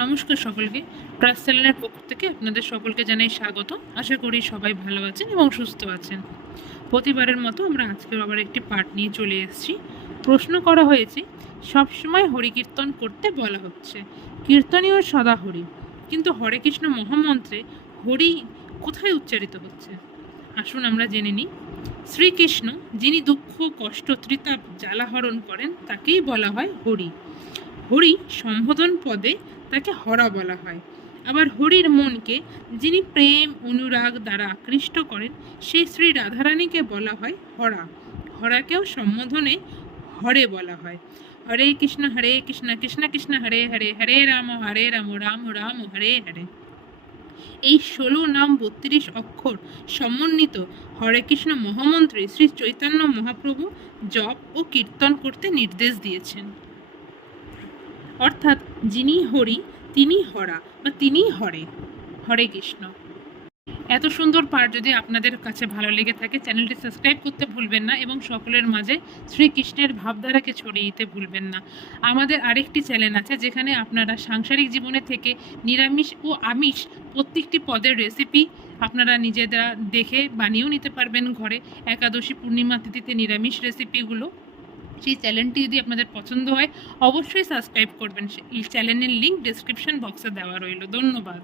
নমস্কার সকলকে। ট্রাস্ট চ্যানেলের পক্ষ থেকে আপনাদের সকলকে জানাই স্বাগত। আশা করি সবাই ভালো আছেন এবং সুস্থ আছেন। প্রতিবারের মতো আমরা আজকে আবার একটি পাঠ নিয়ে চলে এসেছি। প্রশ্ন করা হয়েছে, সবসময় হরিকীর্তন করতে বলা হচ্ছে। কীর্তনীয় সদা হরি। কিন্তু হরে কৃষ্ণ মহামন্ত্রে হরি কোথায় উচ্চারিত হচ্ছে? আসুন আমরা জেনে নিই। শ্রীকৃষ্ণ, যিনি দুঃখ, কষ্ট, ত্রিতাপ, জ্বালাহরণ করেন, তাকেই বলা হয় হরি। হরি সম্বোধন পদে তাকে হরা বলা হয়। আবার হরির মনকে, যিনি প্রেম, অনুরাগ দ্বারা আকৃষ্ট করেন, সেই শ্রী রাধারানীকে বলা হয় হরা। হরাকেও সম্বোধনে হরে বলা হয়। হরে কৃষ্ণ হরে কৃষ্ণ কৃষ্ণ কৃষ্ণ, হরে হরে হরে রাম হরে রাম রাম রাম, হরে হরে। এই ষোলো নাম বত্রিশ অক্ষর সমন্বিত হরে কৃষ্ণ মহামন্ত্রে শ্রী চৈতন্য মহাপ্রভু জপ ও কীর্তন করতে নির্দেশ দিয়েছেন। অর্থাৎ যিনি হরি, তিনি হরা বা তিনি হরে হরে কৃষ্ণ। এত সুন্দর পাঠ যদি আপনাদের কাছে ভালো লেগে থাকে, চ্যানেলটি সাবস্ক্রাইব করতে ভুলবেন না এবং সকলের মাঝে শ্রীকৃষ্ণের ভাবধারাকে ছড়িয়ে দিতে ভুলবেন না। আমাদের আরেকটি চ্যানেল আছে যেখানে আপনারা সাংসারিক জীবনে থেকে নিরামিষ ও আমিষ প্রত্যেকটি পদের রেসিপি আপনারা নিজেরা দেখে বানিয়েও নিতে পারবেন ঘরে। একাদশী পূর্ণিমা তিথিতে নিরামিষ রেসিপিগুলো সেই চ্যানেলটি যদি আপনাদের পছন্দ হয়, অবশ্যই সাবস্ক্রাইব করবেন। এই চ্যানেলের লিঙ্ক ডিসক্রিপশন বক্সে দেওয়া রইল। ধন্যবাদ।